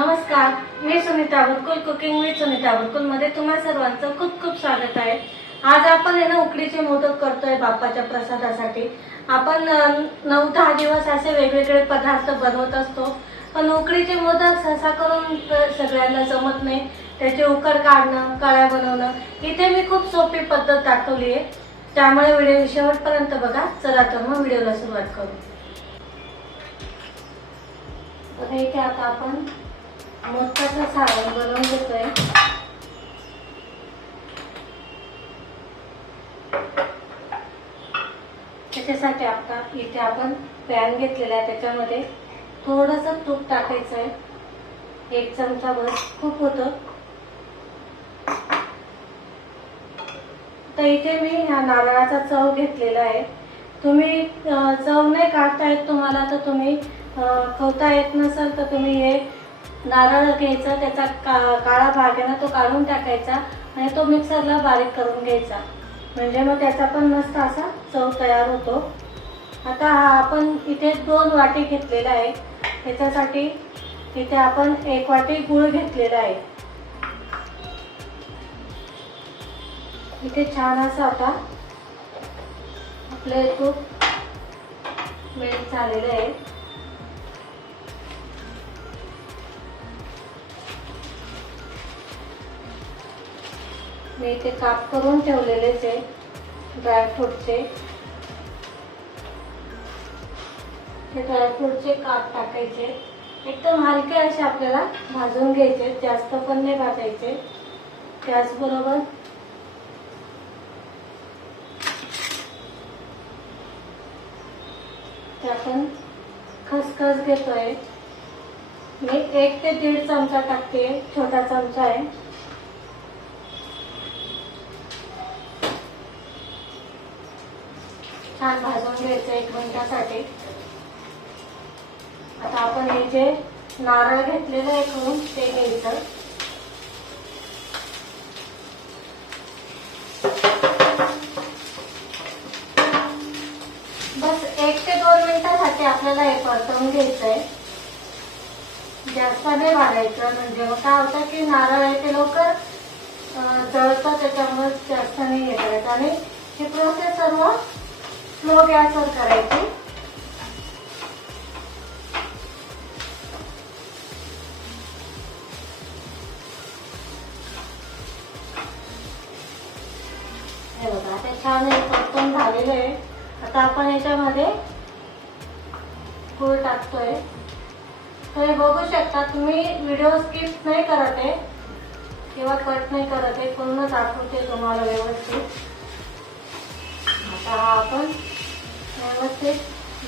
नमस्कार मी Sunita Burkul cooking with Sunita बुरकुलमध्ये तुम्हा सर्वांचं खूप खूप स्वागत आहे. आज आपण आहे ना उकडीचे मोदक करतोय बाप्पाच्या प्रसादासाठी. आपण नऊ दहा दिवस असे वेगवेगळे पदार्थ बनवत असतो पण उकडीचे मोदक सहसा करून सगळ्यांना जमत नाही. त्याचे उकड काढणं कळ्या बनवणं इथे मी खूप सोपी पद्धत दाखवली आहे. त्यामुळे व्हिडिओ शेवटपर्यंत बघा. चला तर मग व्हिडिओला सुरुवात करू. बघा इथे आता आपण मोदकाचं सारण बनवून घेतोय. त्याच्यासाठी आता इथे आपण पॅन घेतलेला आहे त्याच्यामध्ये. थोडस तूप टाकायचं आहे एक चमचा बस खूप होतं. तर इथे मी ह्या नारळाचा चव घेतलेला आहे. तुम्ही चव नाही काढता येत तुम्हाला तर तुम्ही खवता येत नसेल तर तुम्ही हे नारळ घ्यायचा त्याचा का काळा भाग आहे ना तो काढून टाकायचा आणि तो मिक्सरला बारीक करून घ्यायचा. म्हणजे मग त्याचा पण मस्त असा चव तयार होतो. आता हा आपण इथे दोन वाटी घेतलेला आहे. त्याच्यासाठी इथे आपण एक वाटी गुळ घेतलेला आहे. इथे छान असं आता आपलं तूप मेल्ट झालेलं आहे. मी इथे काप करून ठेवलेलेच आहे ड्रायफ्रूटचे हे ड्रायफ्रूटचे काप टाकायचे. एकदम हलके असे आपल्याला भाजून घ्यायचे. जास्त पण नाही भाजायचे. त्याचबरोबर ते आपण खसखस घेतोय. मी एक ते दीड चमचा टाकते. छोटा चमचा आहे. छान भाजून घ्यायचं एक मिनिटासाठी. आता आपण हे जे नारळ घेतलेलं आहे करून ते घ्यायचं. बस एक ते दोन मिनिटासाठी आपल्याला हे परतवून घ्यायचंय. जास्त नाही वाढायचं म्हणजे मग काय होतं की नारळ आहे ते लवकर जळतं त्याच्यामुळे जास्त नाही हे करायचं आणि ही प्रोसेस सर्व स्लो गॅसवर करायची. हे बघा आता छान हे परतून झालेलं आहे. आता आपण याच्यामध्ये गुळ टाकतोय. तुम्ही बघू शकता तुम्ही व्हिडिओ स्किप नाही करत आहे किंवा कट नाही करत आहे पूर्ण दाखवते तुम्हाला व्यवस्थित. आता हा आपण व्यवस्थित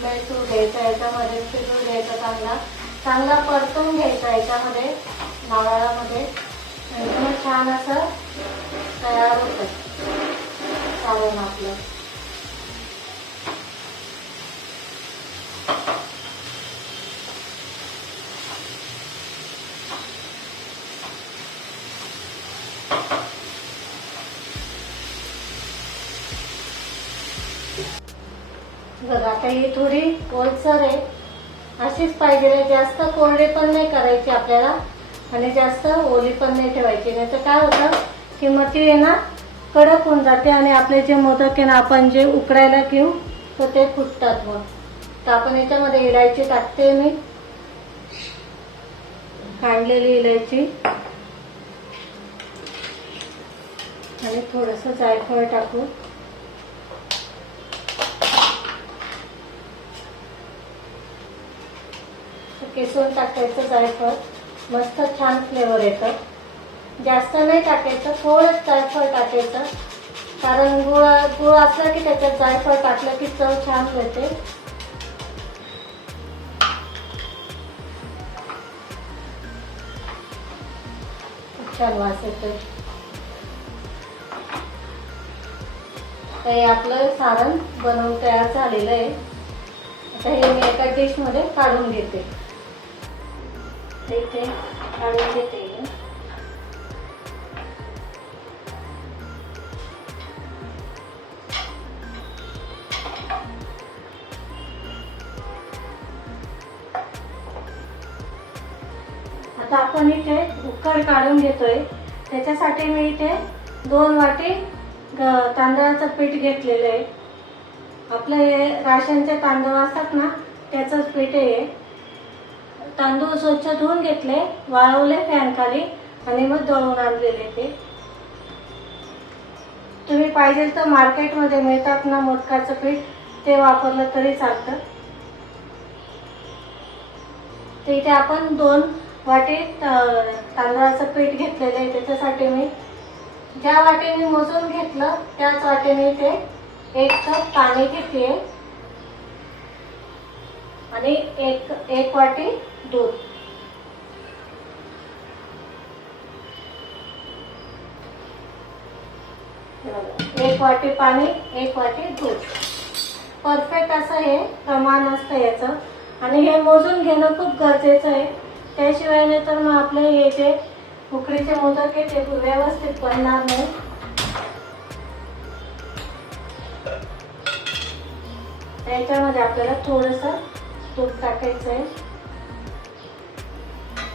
मेळचून घ्यायचा याच्यामध्ये शिजून घ्यायचा चांगला. चांगला परतून घ्यायचा याच्यामध्ये नारळामध्ये. एकदम छान असं तयार होतं सारण आपलं. आता ही थोडी ओलसर आहे. अशीच पाहिजे जास्त कोरडे पण नाही करायची आपल्याला आणि जास्त ओली पण नाही ठेवायची. नाही तर काय होतं की मग ती आहे ना कडक होऊन जाते आणि आपले जे मोदक आहे ना आपण जे उकडायला घेऊ तर ते फुटतात मग. तर आपण याच्यामध्ये इलायची टाकते मी. काढलेली इलायची. आणि थोडस जायफळ टाकू. किसून टाकायचं जायफळ. मस्त छान फ्लेवर येतं. जास्त नाही टाकायचं थोडंच जायफळ टाकायचं. कारण गुळ गुळ असला की त्याच्यात जायफळ टाकलं की चव छान येते छान वास येतोय. तर हे आपलं सारण बनवून तयार झालेलं आहे. आता हे मी एका डिशमध्ये काढून घेते. ते इथे काढून घेते आता आपण इथे उकड काढून घेतोय. त्याच्यासाठी मी इथे दोन वाटी तांदळाचं पीठ घेतलेलं आहे. आपलं हे राशनचे तांदूळ असतात ना त्याचंच पीठ आहे तांदूळ स्वच्छ धुवून घेतले वाळवले फॅन खाली आणि मग दळून आणलेले ते. तुम्ही पाहिजे तर मार्केटमध्ये मिळतात ना मोदकाचं पीठ ते वापरलं तरी चालतं. तर इथे आपण दोन वाटे तांदळाचं पीठ घेतलेलं आहे त्याच्यासाठी मी ज्या वाटेने मोजून घेतलं त्याच वाटेने ते एक कप पाणी घेतले. आणि एक एक वाटी दूध. एक वाटी पाणी एक वाटी दूध. परफेक्ट असं हे प्रमाण असतं याचं. आणि हे मोजून घेणं खूप गरजेचं आहे. त्याशिवाय नाही तर मग आपले हे जे उकडीचे मोदक आहे ते व्यवस्थित बनणार नाही. त्याच्यामध्ये आपल्याला थोडंसं तूप टाकायचं आहे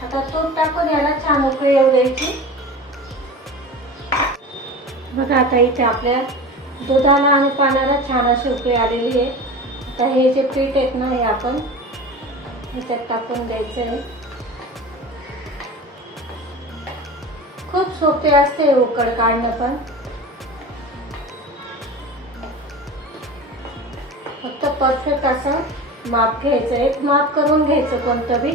आता तूप टाकून याला छान उकळी येऊ द्यायची. बघा आता इथे आपल्या दुधाला आणि पाण्याला छान अशी उकळी आलेली आहे. आता हे जे पीठ आहेत ना हे आपण ह्याच्यात टाकून द्यायचं आहे खूप सोपे असते उकड काढणं पण. फक्त परफेक्ट असं माप घ्यायचं एक माप करून घ्यायचं कोणतं बी.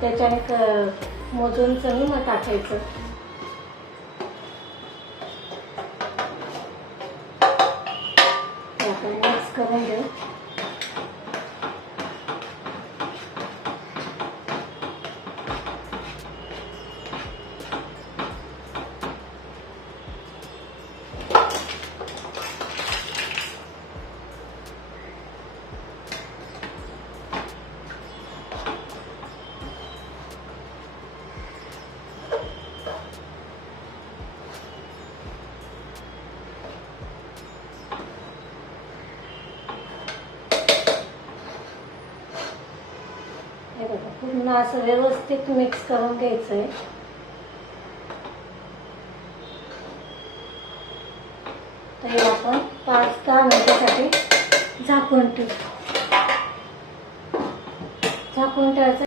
त्याच्याने क- मोजून चणी मग टाकायचं पुन्हा असं व्यवस्थित मिक्स करून घ्यायचं आहे तर आपण पाच दहा मिनिटासाठी झाकून ठेवू. झाकून ठेवायचं.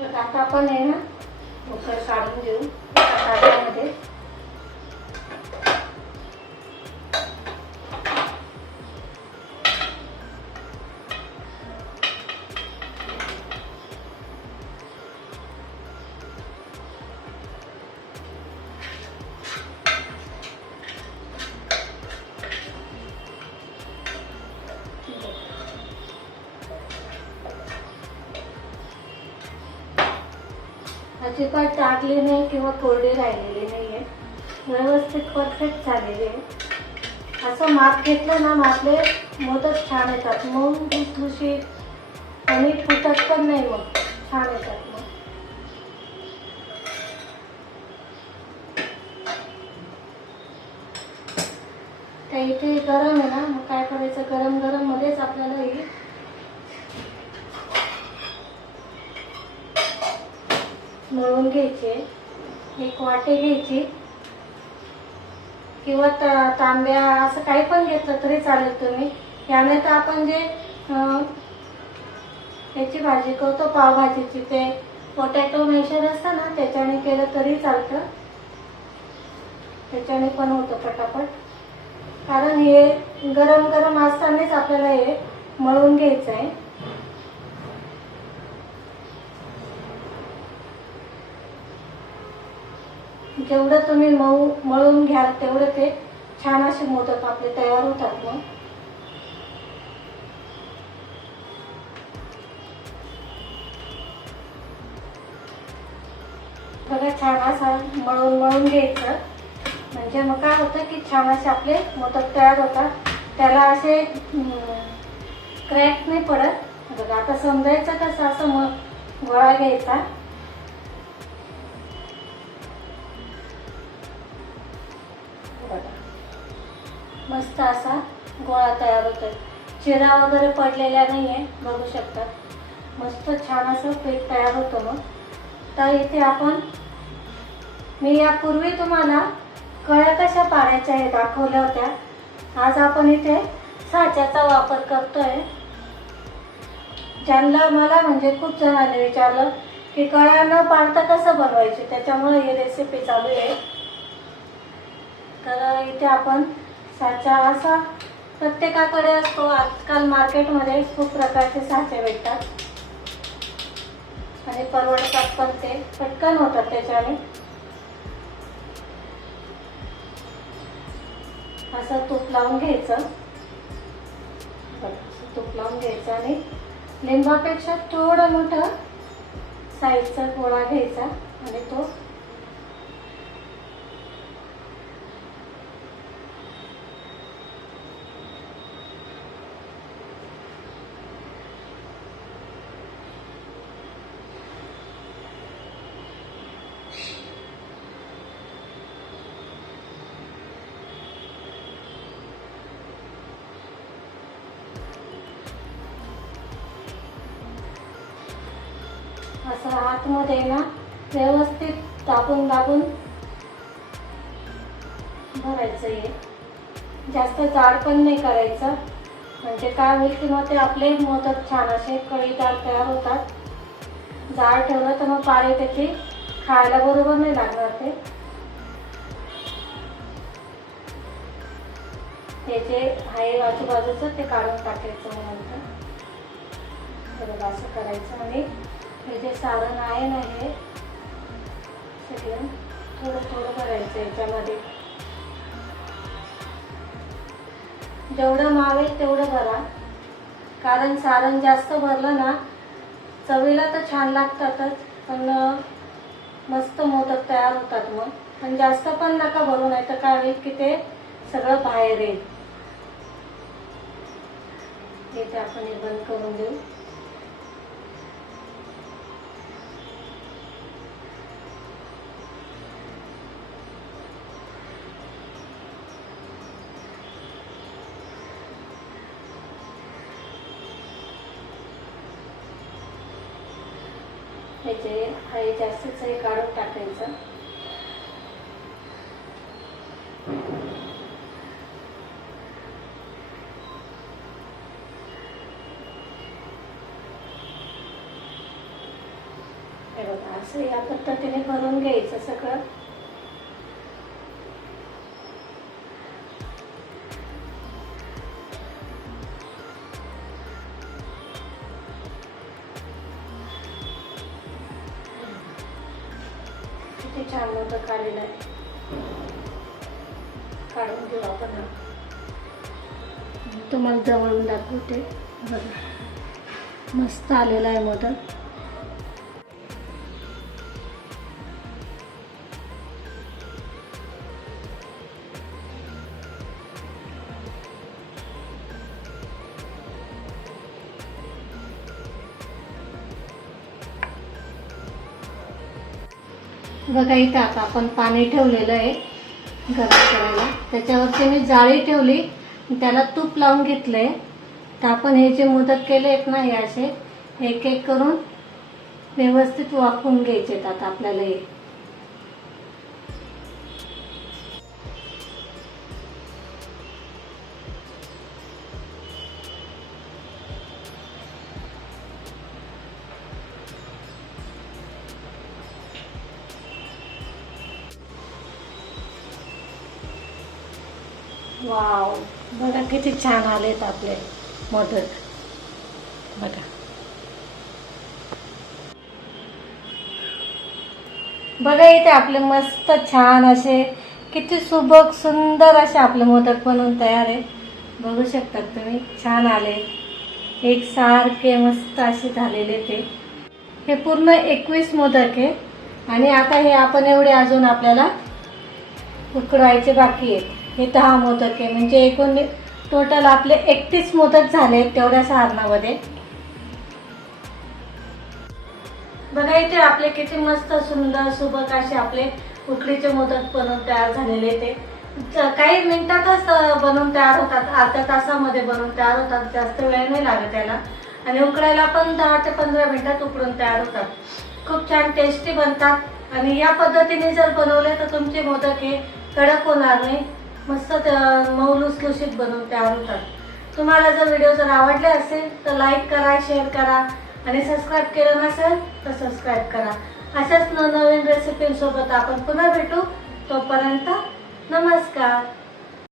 तर आता आपण हे ना उकड काढून देऊ एका अजिबात टाकले नाही किंवा कोरडी राहिलेली नाही आहे व्यवस्थित परफेक्ट झालेले आहे. असं माप घेतलं ना मापले आपले मोदक छान येतात. मग भुसभुशीत आणि फुटत पण नाही मग. छान येतात मग. त्या इथे गरम आहे ना मग काय करायचं गरम गरम मध्येच आपल्याला ही मळून घ्यायचे एक वाटी घ्यायची किंवा ता तांब्या असं काही पण घेतलं तरी चालेल तुम्ही. याने तर आपण जे अं, याची भाजी करतो पावभाजीची ते पोटॅटो मेशर असतं ना त्याच्याने केलं तरी चालतं. त्याच्याने पण होतं पटापट. कारण हे गरम गरम असतानाच आपल्याला हे मळून घ्यायचं आहे. जेवढं तुम्ही मऊ मळून घ्याल तेवढं ते छान असे मोदक आपले तयार होतात मग बघा छान असा मळून मळून घ्यायचं. म्हणजे मग काय होतं की छान असे आपले मोदक तयार होतात. त्याला असे क्रॅक नाही पडत. बघा आता समजायचं कसं असं मग गोळा घ्यायचा. मस्त असा गोळा तयार होतो आहे चिरा वगैरे पडलेल्या नाही आहे बघू शकता. मस्त छान असं पीठ तयार होतं मग. तर इथे आपण मी यापूर्वी तुम्हाला कळ्या कशा पाडायच्या हे दाखवल्या होत्या. आज आपण इथे साच्याचा वापर करतोय. ज्यांना मला म्हणजे खूप जणांनी विचारलं की कळ्या न पाडता कसं बनवायचे? त्याच्यामुळे ही रेसिपी चालू आहे. तर इथे आपण साचा असा प्रत्येकाकडे असतो. आजकाल मार्केटमध्ये खूप प्रकारचे साचे भेटतात. आणि परवडतात पण ते. पटकन होतात त्याच्याने. असं तूप लावून घ्यायचं. तूप लावून घ्यायचं आणि लिंबापेक्षा थोडं मोठं साईजचा गोळा घ्यायचा आणि तो असं आतमध्ये ना व्यवस्थित दाबून दाबून भरायचं आहे. जास्त जाड पण नाही करायचं. म्हणजे काय होईल की मग ते आपले मोदक छान असे कळीदार तयार होतात. जाड ठेवलं तर मग पारे त्याची खायला बरोबर नाही लागणार ते. हे जे आहे आजूबाजूचं ते काढून टाकायचं म्हणून बरोबर असं करायचं आणि हे जे सारण आहे ना हे सगळं थोडं थोडं करायचं याच्यामध्ये. जेवढं मावेल तेवढं भरा. कारण सारण जास्त भरलं ना चवीला तर छान लागतातच पण मस्त मोदक तयार होतात मग. पण जास्त पण नका भरू नाही तर काय होईल की ते सगळं बाहेर येईल. ते आपण हे बंद करून देऊ. ह्याचे हे जास्तीच हे काढून टाकायचं. हे बघा असं या पद्धतीने भरून घ्यायचं सगळं. किती छान मोठं काढलेलं आहे. काढून घेऊ आपण तुम्हाला जवळून दाखवते. बघा. मस्त आलेला आहे मोदक बघा इथं आता आपण पाणी ठेवलेलं आहे गरम करायला. त्याच्यावरती मी जाळी ठेवली. त्याला तूप लावून घेतलंय. तर आपण हे जे मुदत केले आहेत ना हे असे एक एक करून व्यवस्थित वाफवून घ्यायचे आहेत आता आपल्याला हे. वाव बघा किती छान आलेत आपले मोदक बघा. बघा इथे आपले मस्त छान असे किती सुबक सुंदर असे आपले मोदक बनवून तयार आहे बघू शकतात तुम्ही छान आले. एक सारखे मस्त असे झालेले ते. हे पूर्ण एकवीस मोदक आहे आणि आता हे आपण एवढे अजून आपल्याला उकडवायचे बाकी आहेत. हे दहा मोदक आहे. म्हणजे एकूण टोटल आपले एकतीस मोदक झाले तेवढ्या सारणामध्ये. बघा इथे आपले किती मस्त सुंदर सुबक असे आपले उकडीचे मोदक बनवून तयार झालेले ते. काही मिनिटातच बनवून तयार होतात. अर्ध्या तासामध्ये बनवून तयार होतात. जास्त वेळ नाही लागत त्याला. आणि उकडायला पण दहा ते पंधरा मिनिटात उकडून तयार होतात. खूप छान टेस्टी बनतात. आणि या पद्धतीने जर बनवले तर तुमचे मोदक हे कडक होणार नाही. मस्त त- मऊ लुसलुशीत बनवून तयार होतात तुम्हाला जर व्हिडिओ जर आवडले असेल तर लाईक करा शेअर करा आणि सबस्क्राईब केलं नसेल तर सबस्क्राईब करा. अशाच नवनवीन रेसिपींसोबत आपण पुन्हा भेटू. तोपर्यंत नमस्कार.